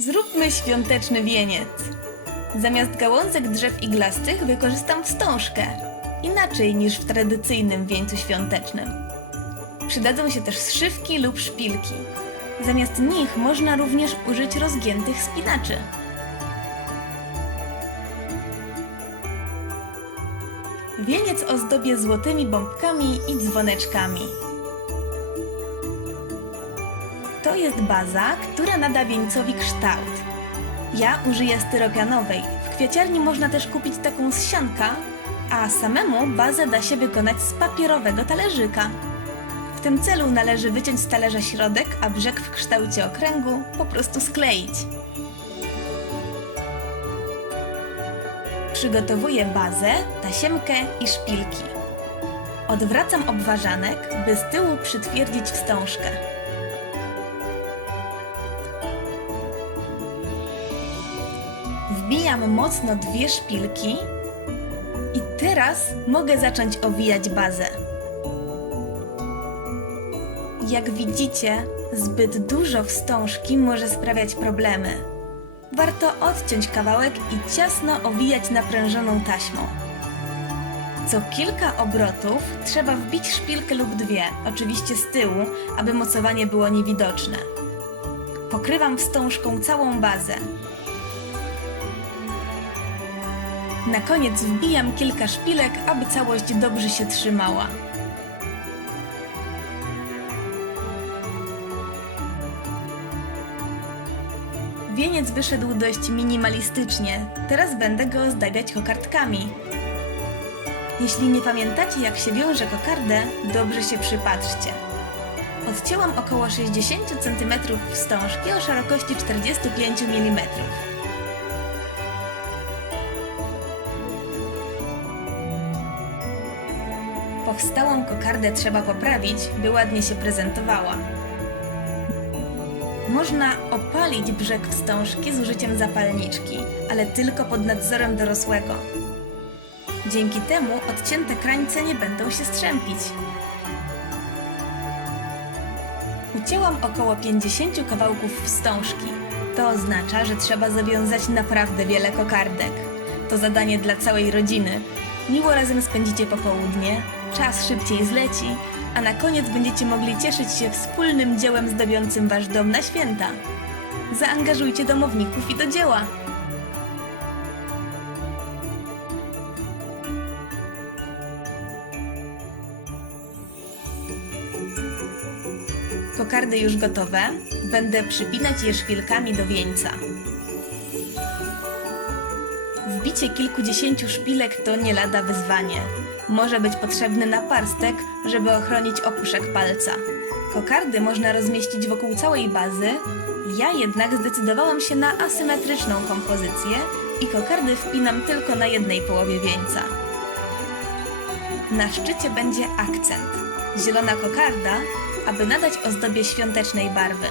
Zróbmy świąteczny wieniec. Zamiast gałązek drzew iglastych wykorzystam wstążkę. Inaczej niż w tradycyjnym wieńcu świątecznym. Przydadzą się też zszywki lub szpilki. Zamiast nich można również użyć rozgiętych spinaczy. Wieniec ozdobię złotymi bombkami i dzwoneczkami. Jest baza, która nada wieńcowi kształt. Ja użyję styropianowej. W kwiaciarni można też kupić taką z sianka, a samemu bazę da się wykonać z papierowego talerzyka. W tym celu należy wyciąć z talerza środek, a brzeg w kształcie okręgu po prostu skleić. Przygotowuję bazę, tasiemkę i szpilki. Odwracam obwarzanek, by z tyłu przytwierdzić wstążkę. Wbijam mocno dwie szpilki i teraz mogę zacząć owijać bazę. Jak widzicie, zbyt dużo wstążki może sprawiać problemy. Warto odciąć kawałek i ciasno owijać naprężoną taśmą. Co kilka obrotów trzeba wbić szpilkę lub dwie, oczywiście z tyłu, aby mocowanie było niewidoczne. Pokrywam wstążką całą bazę. Na koniec wbijam kilka szpilek, aby całość dobrze się trzymała. Wieniec wyszedł dość minimalistycznie. Teraz będę go ozdabiać kokardkami. Jeśli nie pamiętacie, jak się wiąże kokardę, dobrze się przypatrzcie. Odcięłam około 60 cm wstążki o szerokości 45 mm. Powstałą kokardę trzeba poprawić, by ładnie się prezentowała. Można opalić brzeg wstążki z użyciem zapalniczki, ale tylko pod nadzorem dorosłego. Dzięki temu odcięte krańce nie będą się strzępić. Ucięłam około 50 kawałków wstążki. To oznacza, że trzeba zawiązać naprawdę wiele kokardek. To zadanie dla całej rodziny. Miło razem spędzicie popołudnie, czas szybciej zleci, a na koniec będziecie mogli cieszyć się wspólnym dziełem zdobiącym wasz dom na święta. Zaangażujcie domowników i do dzieła. Kokardy już gotowe. Będę przypinać je szpilkami do wieńca. Wbicie kilkudziesięciu szpilek to nie lada wyzwanie. Może być potrzebny naparstek, żeby ochronić opuszek palca. Kokardy można rozmieścić wokół całej bazy, ja jednak zdecydowałam się na asymetryczną kompozycję i kokardy wpinam tylko na jednej połowie wieńca. Na szczycie będzie akcent. Zielona kokarda, aby nadać ozdobie świątecznej barwy.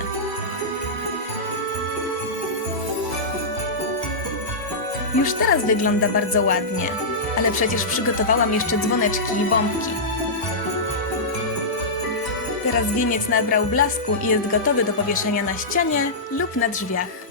Już teraz wygląda bardzo ładnie, ale przecież przygotowałam jeszcze dzwoneczki i bombki. Teraz wieniec nabrał blasku i jest gotowy do powieszenia na ścianie lub na drzwiach.